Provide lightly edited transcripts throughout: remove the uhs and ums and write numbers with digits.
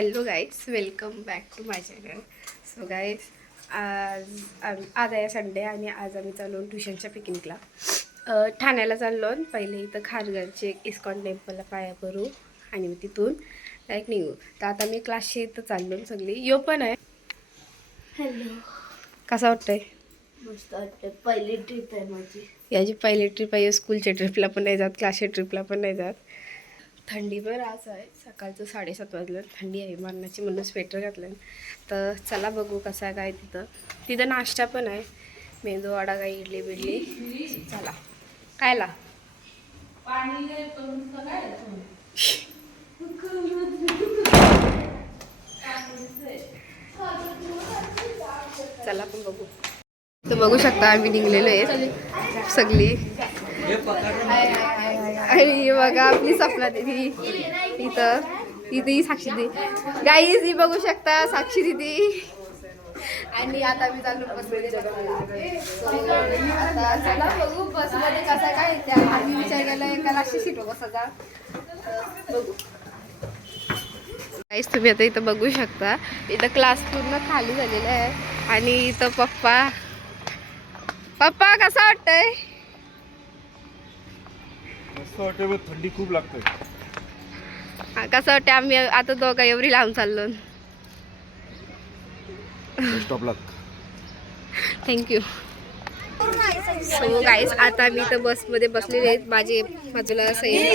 Hello guys, welcome back to my channel. So guys, आज आहे Sunday आणि आज आम्ही चाललो ट्युशनच्या पिकनिकला. ठाण्याला चाललो. पहिले इथं खारघरचे इस्कॉन टेम्पलला पाया करू आणि मग तिथून डायरेक्ट निघू. तर आता मी क्लासच्या इथं चाललो. सगळी यो पण आहे. हॅलो, कसा वाटतंय? मस्त वाटतं. पहिली ट्रिप आहे माझी. याची पहिली ट्रिप आहे. स्कूलच्या ट्रिपला पण नाही जात, क्लासच्या ट्रिपला पण नाही जात. थंडी पण आज आहे. सकाळचं 7:30 वाजलं. थंडी आहे मरणाची, म्हणून स्वेटर घातलं. तर चला बघू कसं आहे काय तिथं. तिथं नाश्ता पण आहे, मेंदूवडा, काही इडली बिडली. चला खायला. चला पण बघू. तर बघू शकता आम्ही निघलेलो आहे सगळी. आणि बघा आपली सपना दिदी इथं ही साक्षी दिदी. गाईज ही बघू शकता साक्षी दिदी. आणि आता मी चालू बसमध्ये. आता चला बघू बसमध्ये कसा काय. त्या आधी विचार केला एकाला अशी सीट बसायचा. बघू गाईज, तुम्ही आता इथं बघू शकता. इथं क्लास पूर्ण खाली झालेला आहे. आणि इथं पप्पा कसा वाटतंय? मस्त वाटतं, थंडी खूप लागते. कसं वाटतं? आम्ही आता दोघं एवढी लांब चाललो. Best of luck. Thank you. So guys, आता मी तर बसमध्ये बसलेले आहेत. माझे बाजूला संयमी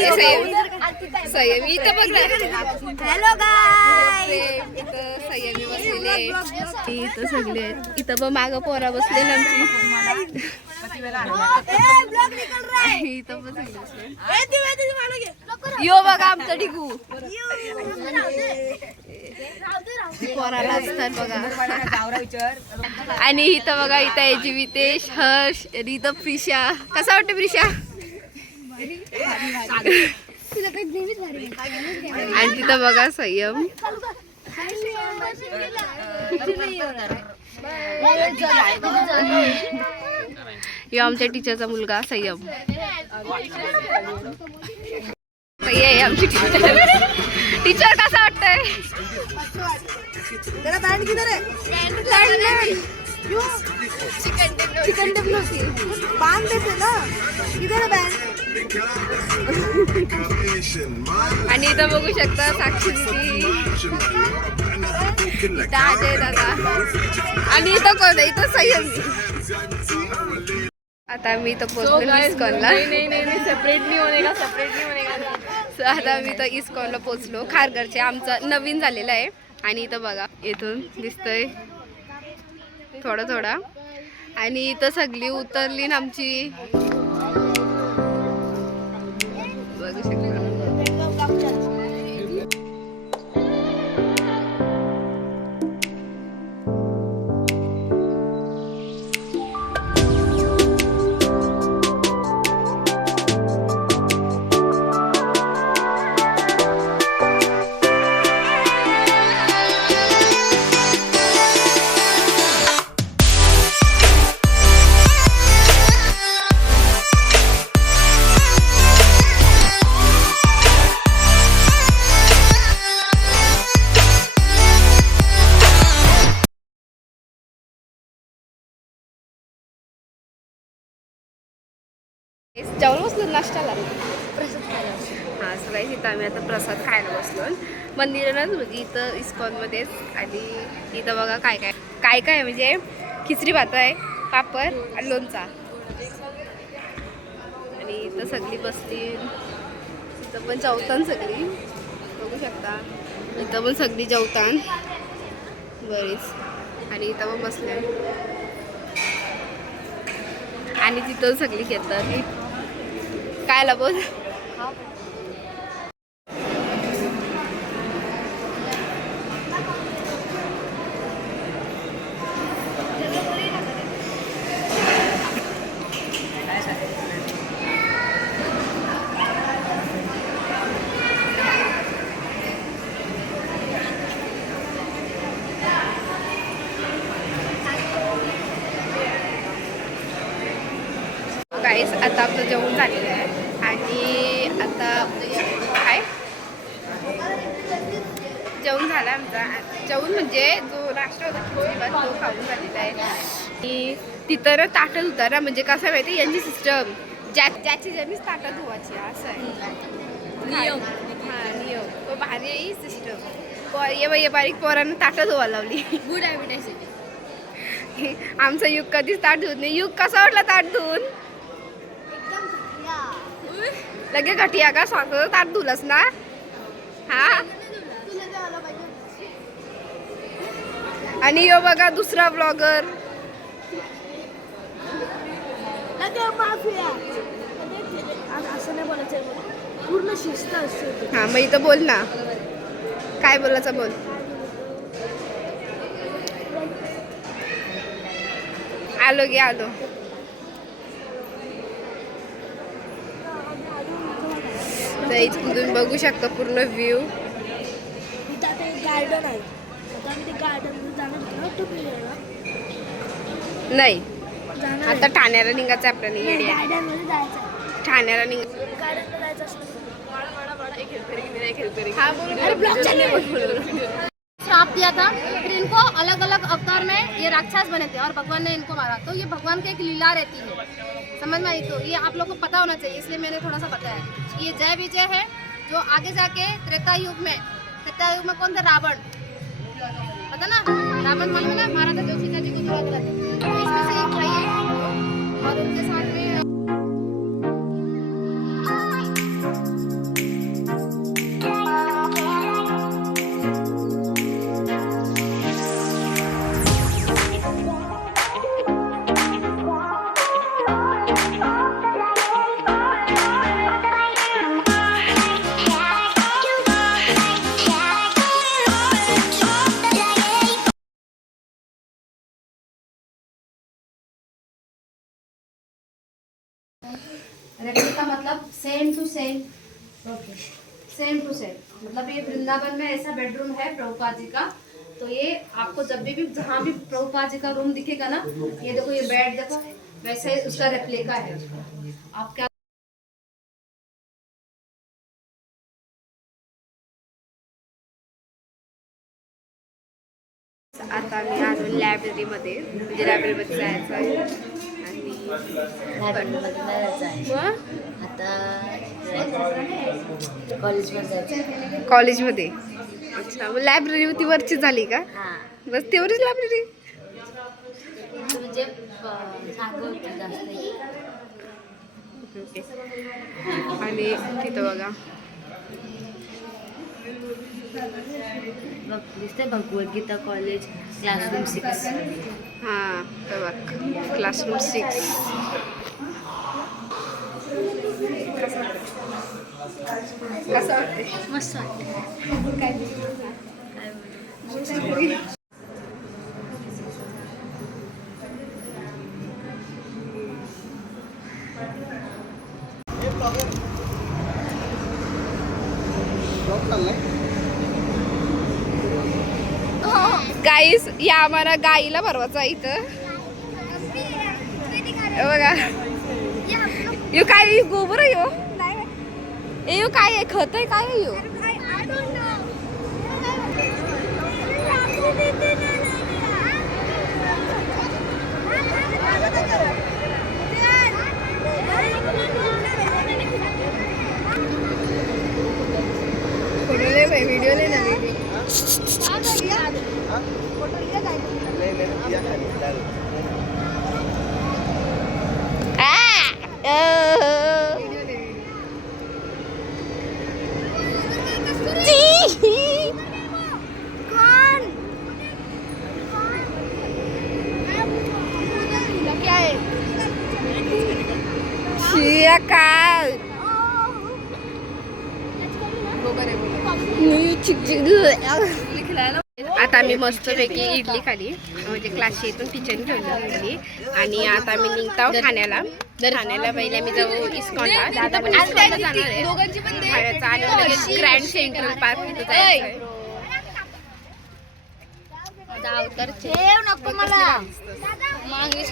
इथं बघ. हॅलो गाय, इथं संयमी बसलेले आहेत. इथं सगळे आहेत. इथं पण मागं पोरा बसलेली आमची. इथं पण सगळे बसले. यो बघा आमचा डिगू पोराला असतात बघा. आणि इथं बघा, इथं आहे जीवितेश, हर्ष, आणि इथं प्रिशा. कसा वाटतं प्रिशा? आणि तिथं बघा संयम. यो आमच्या टीचरचा मुलगा संयम. ये आमची टीचर. कसा वाटतंय? चिकन डेवलपी बांध देते ना इधर बँड. आणि इथं बघू शकता साक्षी दादा. आणि इथं कोण आहे? इथं संयमी. आता मी इथं पोहोचलो इस्कॉनला. सेपरेट नहीं होने का. आता मी इथं इस्कॉनला पोहोचलो. खारघरचे आमचं नवीन झालेलं आहे. आणि इथं बघा, इथून दिसतंय थोडं. आणि इथं सगळी उतरली ना आमची. बघू शकता. जेवण बसलो नाश्त्याला, प्रसाद खायला. हां, सगळ्याच इथं आम्ही आता प्रसाद खायला बसलो. मंदिरात म्हणजे इथं इस्कॉनमध्येच. आणि इथं बघा काय काय म्हणजे खिचडी भात आहे, पापड आणि लोणचा. आणि इथं सगळी बसली. इथं पण जेवतान सगळी बघू शकता. इथं पण सगळी जेवतान बरीच. आणि इथं पण बसले. आणि तिथं सगळी घेतात कायला बोल. गाईस, आता आपलं जेवण झालेलं आहे. आणि आता काय जेवण झाला आमचा. जेवण म्हणजे जो नाश्ता होता खिचडी भात तो खाऊन झालेला आहे. आणि तिथं ना ताटं धुताना म्हणजे कसं माहिती यांची सिस्टम ज्याची ज्यांनीच ताटं धुवायची असं आहे नियम. हां नियम तो भारी आहे सिस्टम. ये बारीक पोरांना ताटं धुवायला लावली. Good habit. आमचा युग कधीच ताट धुवत नाही. युग कसा वाटला ताट धुवून लगे घटिया का स्वागत ताट धुलस ना. हा आणि यो बघा दुसरा ब्लॉगर. असं नाही बोलायचं पूर्ण शिस्त असते. हा मग इथं बोल ना काय बोलायचं बोल. आलो गे आलो. तर इथून बघू शकता पूर्ण व्ह्यू. इथं आता एक गार्डन आहे. आता आम्ही ते गार्डन जाणार नाही आता ठाण्याला निघायचं आपल्याला. येडे गार्डन मध्ये जायचं. ठाण्याला निघ. गार्डनला जायचं असलं श्राप दिया था फिर इनको अलग अलग अवतार में ये राक्षस बने थे और भगवान ने इनको मारा. तो ये भगवान की एक लीला रहती है समझ में आई. तो ये आप लोग को पता होना चाहिए इसलिए मैंने थोड़ा सा बताया. ये जय विजय है जो आगे जाके त्रेता युग में कौन थे रावण पता ना. रावण मालूम है ना मारा था जो सीता जी को जला दिया था. तो इसमें से एक भाई है और उनके साथ में रेप्लिका मतलब same to same. Same to same मतलब ये वृंदावन में ऐसा बेडरूम है प्रभुपाद जी का. तो ये आपको जब भी जहाँ भी प्रभुपाद जी का रूम दिखेगा ना ये देखो ये बेड देखो वैसे उसका रेप्लिका है. आप क्या आता मी आलो लायब्ररीमध्ये म्हणजे लायब्ररीमध्ये जायचं आहे. आणि कॉलेजमध्ये. अच्छा मग लायब्ररी ती वरची झाली का. बस तेवढीच लायब्ररी. आणि तिथं बघा दिसतंय भगवद्गीता कॉलेज क्लासरूम 6. हां तर बघ क्लासरूम 6. कसं वाटते. मस्त वाटतं. गाईस या आम्हाला गाईला भरवायचा इथं बघा. यो काय गोबर आहे यो. यो काय आहे खत आहे काय यो. फोटो ले भाई वीडियो ले ना वीडियो. काय आता मी मस्तपैकी इडली खाली म्हणजे क्लासची इथून टीचरने ठेवली इडली. आणि आता मी निघतो ठाण्याला. पहिले मी जाऊ इस्कॉनला. आता पण इस्कॉनला जाणार आहे. ठाण्याचा आणि ग्रँड सेंट्रल पार्क तिथं जायचं. नको मला मागणी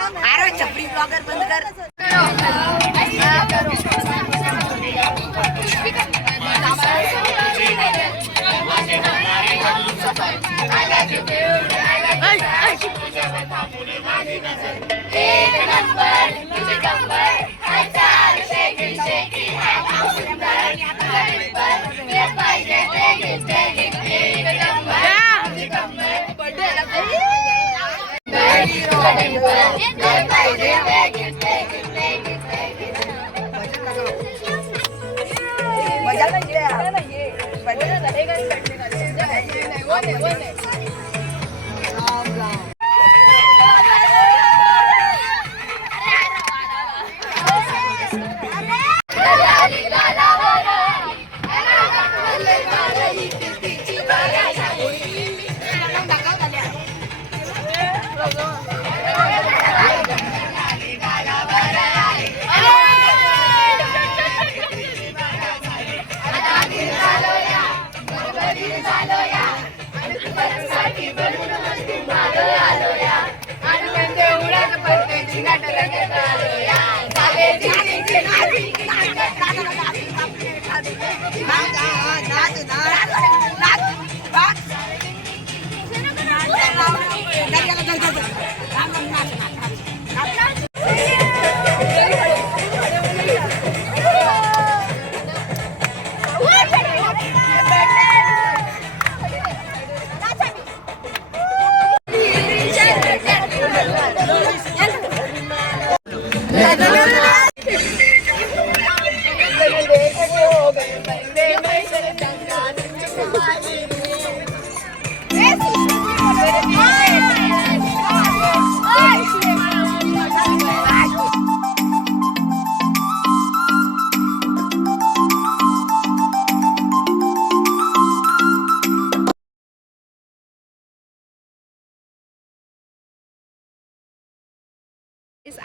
अरे छपरी ब्लॉगर बंद कर.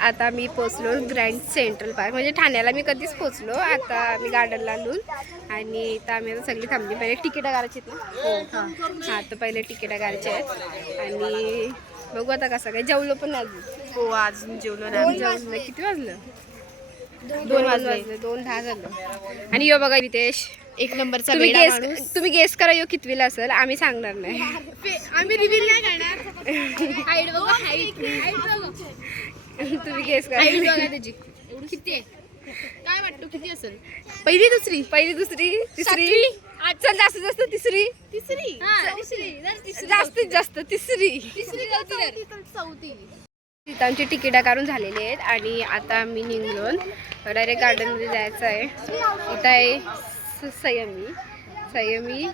आता मी पोचलो ग्रँड सेंट्रल पार्क, म्हणजे ठाण्याला मी कधीच पोचलो. आता मी गार्डनला आलो आणि इथं आम्ही आता सगळी थांबली. पहिले तिकीटं करायची आहेत ना. हो हां तर पहिले तिकीटं करायचे आहेत आणि बघू आता कसं काय. जेवलो पण नाही अजून. हो अजून जेवलो नाही. जेवलं किती वाजलं? 2 वाजले. 2:10 झालं. आणि यो बघा रितेश एक नंबरचा तुम्ही गेस करा यो कितवीला असेल. आम्ही सांगणार नाही. आम्ही रिव्हील नाही करणार. हाईट बघा, हाईट तुम्ही गेस करा. हाईट बघा त्याची किती आहे, काय वाटतं किती असेल? पहिली दुसरी तिसरी चल जास्तीत जास्त तिसरी जास्तीत जास्त तिसरी चौथी. तिथं आमची तिकीटं काढून झालेली आहेत आणि आता आम्ही निघलो डायरेक्ट गार्डनमध्ये जायचं आहे. इथं आहे संयमी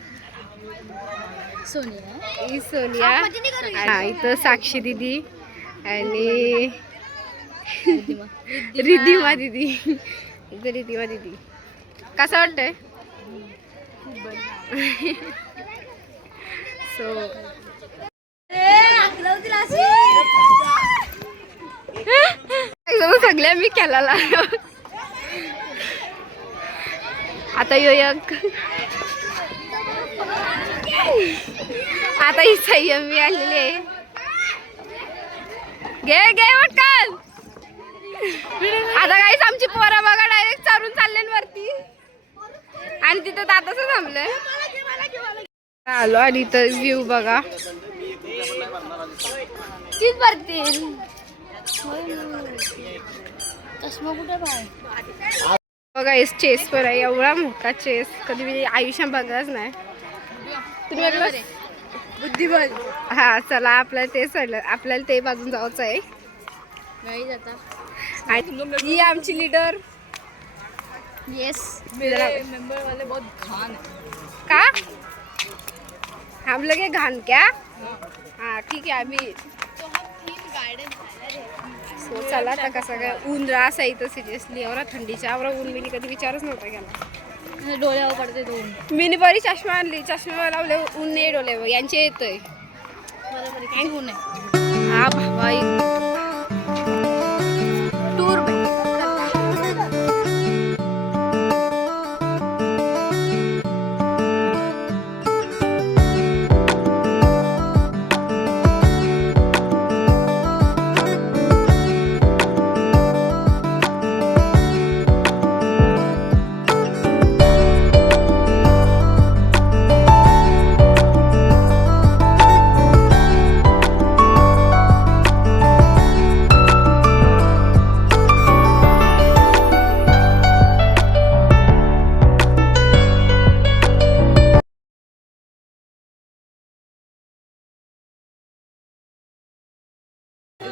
सोनिया हा इथं साक्षी दिदी आणि रिधिमा दिदी. इथं रिधिमा दिदी. कसं वाटतंय? सो सगळ्या मी केला. आता यो एक आता ही संयमी आलेली आहे. घे पटकन. आता काहीच आमची पोरं बघा डायरेक्ट चढून चालले वरती आणि तिथं दादाच थांबलंय. आलो आणि इथं व्ह्यू बघा. तीच भरती चष्मा कुठे बाय बघा. हे चेस पर आहे. एवढा मोठा चेस कधी मी आयुष्यात बघाच नाही. तुम्ही बघलं? बुद्धिबळ. हा चला आपल्याला ते चढलं. आपल्याला ते बाजून जायचं आहे. आणि ही आमची लीडर. येस मेंबर वाले बहुत घाण का हम लोग ये घाण क्या? हाँ ठीक आहे. आम्ही सो चला आता कसं काय ऊन रास आहे इथं सिरियसली. एवढा थंडीच्या एवढा ऊन मी कधी विचारच नव्हता केला. डोळ्यावर पडते दोन. मी बरी चष्मा आणली. चष्मा लावले ऊन नाही डोळे यांचे येतोय. ऊन आहे. हा बाबा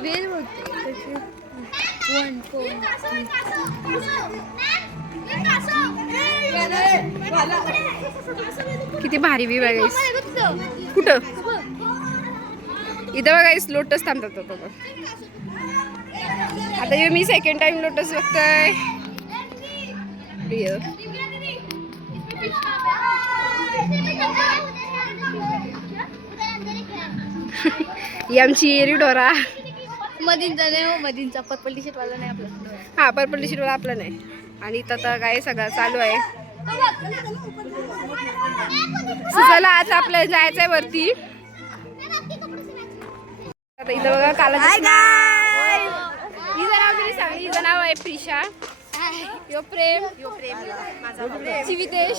वेल बोलते कशी 1 किती भारी व्यू आहे गाईस. कुठं इथं बघा लोटस थांबतात तो बघ. आता हे मी सेकंड टाइम लोटस बघतोय. ही आमची एरिडोरा. मधींचा नाही हो, मधींचा पर्पल टी शर्ट वाला नाही आपला. हा पर्पल टी शर्ट आपला नाही. आणि इथं तर काय सगळं चालू आहे. चला आज आपल्याला जायचंय वरती. आता इथं बघा काल हिचं नाव तरी सांगली. हिचं नाव आहे प्रिशा. यो प्रेम शिवितेश.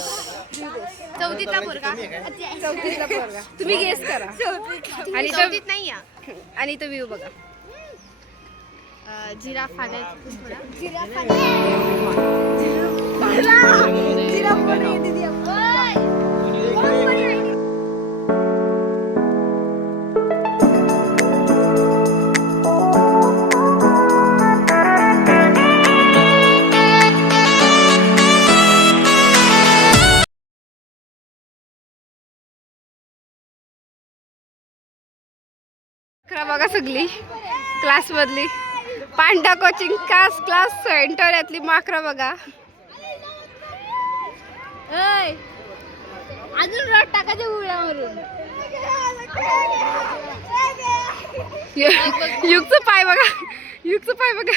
चौथीतला पोरगा. चौथीतला पोरगा. तुम्ही गेस करा. आणि चौथीत नाही आणि तो व्ह्यू बघा. जिराफ बघा सगळी क्लास मधली पांडा कोचिंग क्लास सेंटर यातली माकरा बघा. अजून रट टाकायच्या उड्यावरून. युगचं पाय बघा. युगचं पाय बघा.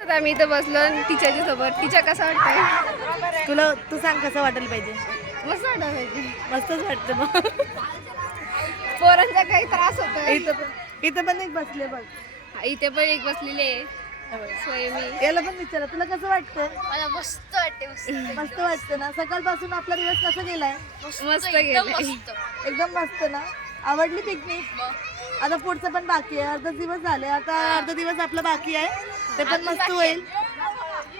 आता मी इथं बसलो टीचरच्या सोबत. टीचर कसं वाटतंय तुला तू सांग कसं वाटायला पाहिजे. मस्त वाटत पाहिजे. मस्तच वाटतं मग. पोरांचा काही त्रास होतोय. इथं पण एक बसले बघ. इथे पण एक बसलेली आहे स्वयमी. याला पण विचारा तुला कसं वाटतं. मला मस्त वाटते. मस्त वाटतं ना. सकाळपासून आपला दिवस कसा गेलाय. मस्त गेले. एकदम मस्त ना. आवडली पिकनिक. आता पुढचं पण बाकी आहे. अर्धा दिवस झाले. आता अर्धा दिवस आपला बाकी आहे. ते पण मस्त होईल.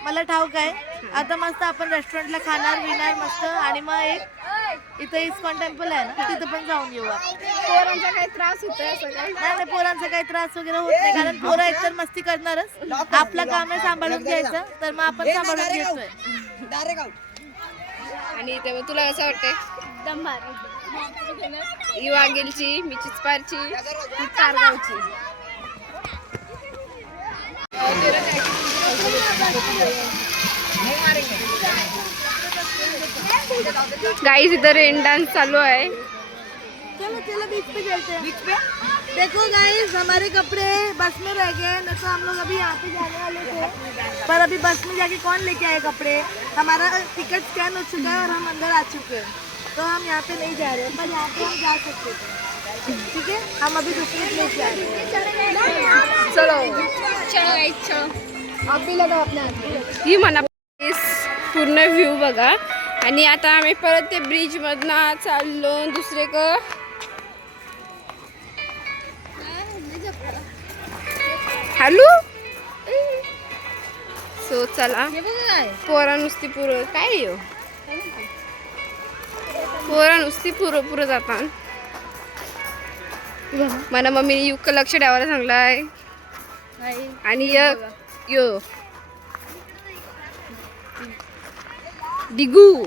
मला ठाऊक आहे. आता मस्त आपण रेस्टॉरंटला खाणार विणार मस्त. आणि मग एक इथं इस्कॉन टेम्पल आहे ना तिथं पण जाऊन येऊ आपण. पोरांचा काही त्रास होतोय असं काही नाही पोरांचा काही त्रास वगैरे होत नाही. कारण पोरं एकतर मस्ती करणारच. आपलं काम आहे सांभाळून घ्यायचं. तर मग आपण सांभाळून घेतोय. आणि इथे मग तुला असं वाटतंय एकदम भारी. ही वाघेलची, मी चिचपारची, ही कारगावची. गाइस इधर रेन डांस चालू है. चलो चलो बीच पे चलते हैं. बीच पे देखो गाइस हमारे कपड़े बस में रह गए. नहीं तो हम लोग अभी यहाँ पे जाने वाले थे. पर अभी बस में जाके कौन लेके आए कपड़े. हमारा टिकट स्कैन हो चुका है और हम अंदर आ चुके हैं. तो हम यहाँ पे नहीं जा रहे हैं. पर यहाँ पे हम जा सकते थे. ठीक है हम अभी दूसरी प्लेस जा रहे हैं. चलो चलो गाइस चलो. आप भी लगाओ अपने हाथ. ही म्हणा पूर्ण व्ह्यू बघा. आणि आता आम्ही परत ते ब्रिज मधनं चाललो दुसरे हॅलो. सो चला पोरा नुसती पुरं काय येऊ. पोरा नुसती पुरं जातात. मला मम्मीने युग लक्ष ठेवायला सांगलाय. आणि यो डिगू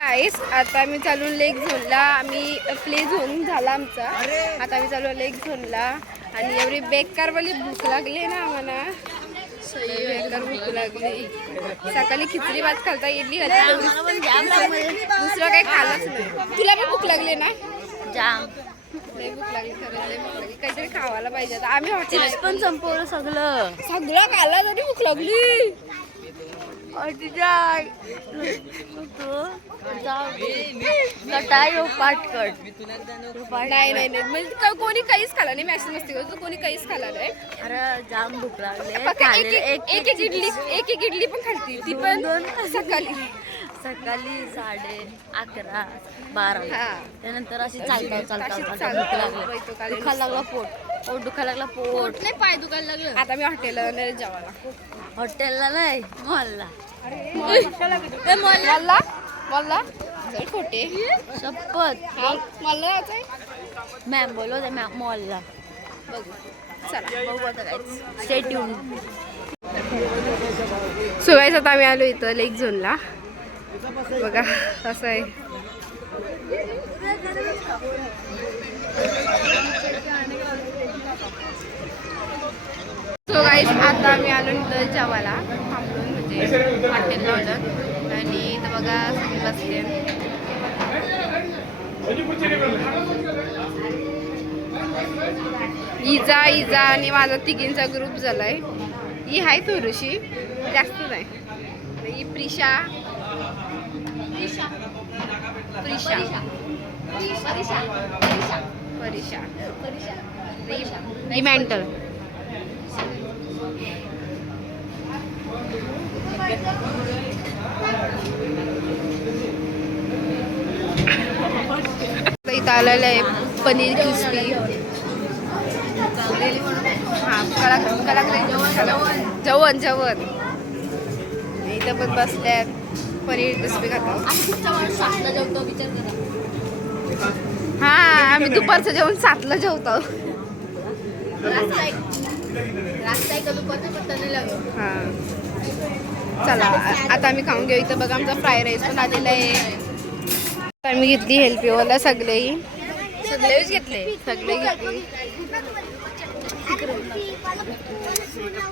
गाईस. आता आम्ही चालून लेक झोनला. आम्ही प्ले झोन झाला आमचा. आता आम्ही चालू लेक झोनला. आणि एवढी बेकारवाली भूक लागली ना आम्हाला. बेकार भूक लागली. सकाळी खिचडी भात खालता इडली दुसरं काही खाल्लंच नाही. तुला पण भूक लागली ना. जाम लय भूक लागली खरंच. लय भूक लागली. काहीतरी खावायला पाहिजे. आता आम्ही हॉटेल पण संपवलं सगळं. खाल्ला तरी भूक लागली. कटायो पाटकट नाही नाही नाही म्हणजे कोणी काहीच खाला नाही. मॅक्सिमम मस्ती करतो, कोणी काहीच खाला नाही. अरे जाम भूक लागले फक्त एक एक इडली पण खालती, ती पण सकाळी. सकाळी 11:30 12 हा. त्यानंतर अशी चालता अशी भूक चालता लागली, दुखायला लागला पोट दुखायला लागला पोट नहीं पाय दुखायला लागलं. आता मी हॉटेलला नाही जेवायला. हॉटेलला नाही मॉलला मला जर खोटे शपथ हा मला जायचंय. मॅम बोलव त्या मॉलला बघू चला. बघू आता काय स्टे ट्यून. सो गाईस आता आम्ही आलो इथं लेक झोनला. बघा असं आहे. सो गाईस आता आम्ही आलो इथं जेवायला थांबून, म्हणजे हॉटेलला होतं. आणि इथं बघा सगळे बसले. इजा आणि माझा तिघींचा ग्रुप झालाय. ही आहे थोडीशी, जास्त नाही. ही प्रिशा ही मेंटल. इथं आलेलं आहे पनीर क्रिस्पी. जेवण इथं पण बसल्यात पनीर क्रिस्पी खातात. जेवतो विचार करा. हा आम्ही दुपारचं जेवण 7ला जेवतो. हा चला आता आम्ही खाऊन घेऊ. इथं बघा आमचा फ्राय राईस पण आलेला आहे. आता आम्ही घेतली हेल्पीवाला सगळेच घेतले.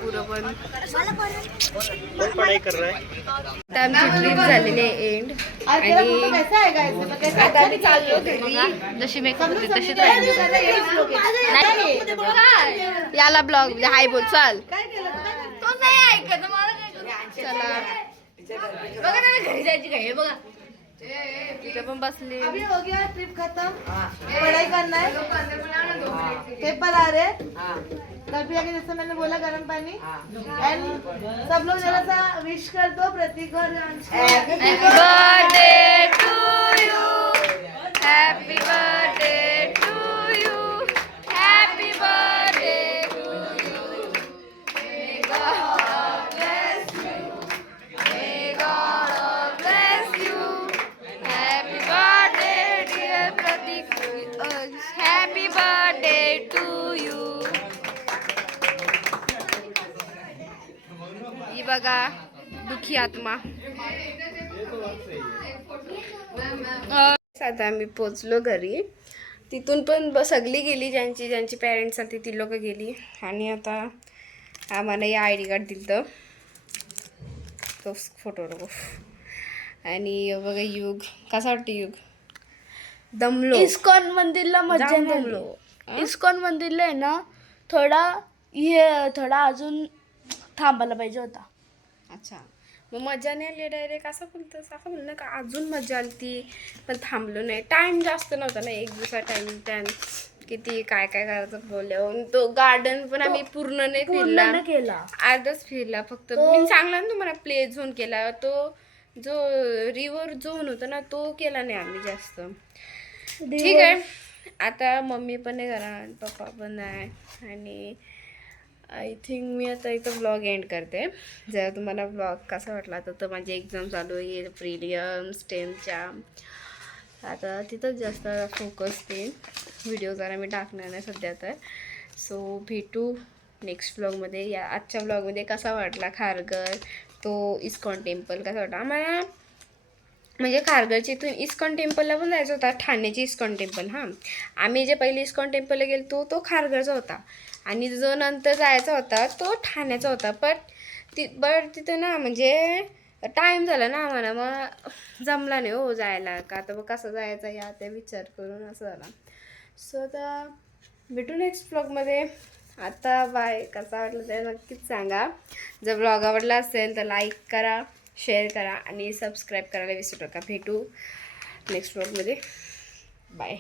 पुरं पण आता आमची ट्रिप झालेली आहे एंड. आणि आता आम्ही चाललो घरी. जशी मेकअप होती तशीच राहिली. याला ब्लॉग हाय बोल चाल. तो नाही ऐकत मला. चला घरी जायची काय बघा. तिथे पण बसली. अभी हो गया ट्रिप खत्म, पढ़ाई करना है, पेपर आ रहे कल भी आगे, जैसे मैंने बोला गर्म पानी. एंड सब लोग जरा सा विश कर दो प्रतीक और Happy birthday to you. Happy birthday to you. Happy birthday to you. May God bless you. May God bless you. Happy birthday dear Pratik. Happy birthday to you. ही बघा दुखी आत्मा. आता आम्ही पोचलो घरी. तिथून पण सगळी गेली, ज्यांची पेरेंट्स आली ती लोक गेली. आणि आता आम्हाला या ID कार्ड दिलं तो फोटोग्राफ. आणि बघा युग कसा वाटतं. युग दमलो. इस्कॉन मंदिरला मजा जाम नाही. दमलो. इस्कॉन मंदिरला आहे ना थोडा अजून थांबायला पाहिजे होता. अच्छा मग मजा नाही आली डायरेक्ट असं बोलतंस. असं बोल ना का अजून मजा आली ती पण थांबलो नाही. टाईम जास्त नव्हता ना, एक दिवसा टाईम किती काय करायचं बोलल्यावर. तो गार्डन पण आम्ही पूर्ण नाही फिरला, केला. अर्धाच फिरला फक्त. मी सांगला ना तुम्हाला प्ले झोन केला. तो जो रिव्हर झोन होता ना तो केला नाही आम्ही जास्त. ठीक आहे. आता मम्मी पण आहे घरात, पप्पा पण नाही. आणि आय थिंक मी आता इथं ब्लॉग एंड करते. जर तुम्हाला ब्लॉग कसा वाटला तर माझी एक्झाम चालू आहे प्रिलियम्स 10च्या. आता तिथंच जास्त फोकस देईन. व्हिडिओ जरा मी टाकणार नाही सध्या तर. सो भेटू नेक्स्ट ब्लॉगमध्ये. या आजच्या ब्लॉगमध्ये कसा वाटला खारघर, तो इस्कॉन टेम्पल कसा वाटला आम्हाला. म्हणजे खारघरच्या इथून इस्कॉन टेम्पलला पण जायचं होता, ठाण्याची इस्कॉन टेम्पल. हां आम्ही जे पहिले इस्कॉन टेम्पलला गेलो तो खारघरचा होता. आणि जो नंतर जायचा होता तो ठाण्याचा होता. बट तिथं ना म्हणजे टाईम झाला ना आम्हाला, मग जमला नाही हो जायला. का तर मग कसं जायचं या त्या विचार करून असं झाला. सो आता भेटू नेक्स्ट ब्लॉगमध्ये. आता बाय. कसा वाटलं ते नक्कीच सांगा. जर ब्लॉग आवडला असेल तर लाईक करा, शेअर करा आणि सबस्क्राईब करायला विसरू नका. भेटू नेक्स्ट व्लॉगमध्ये. बाय.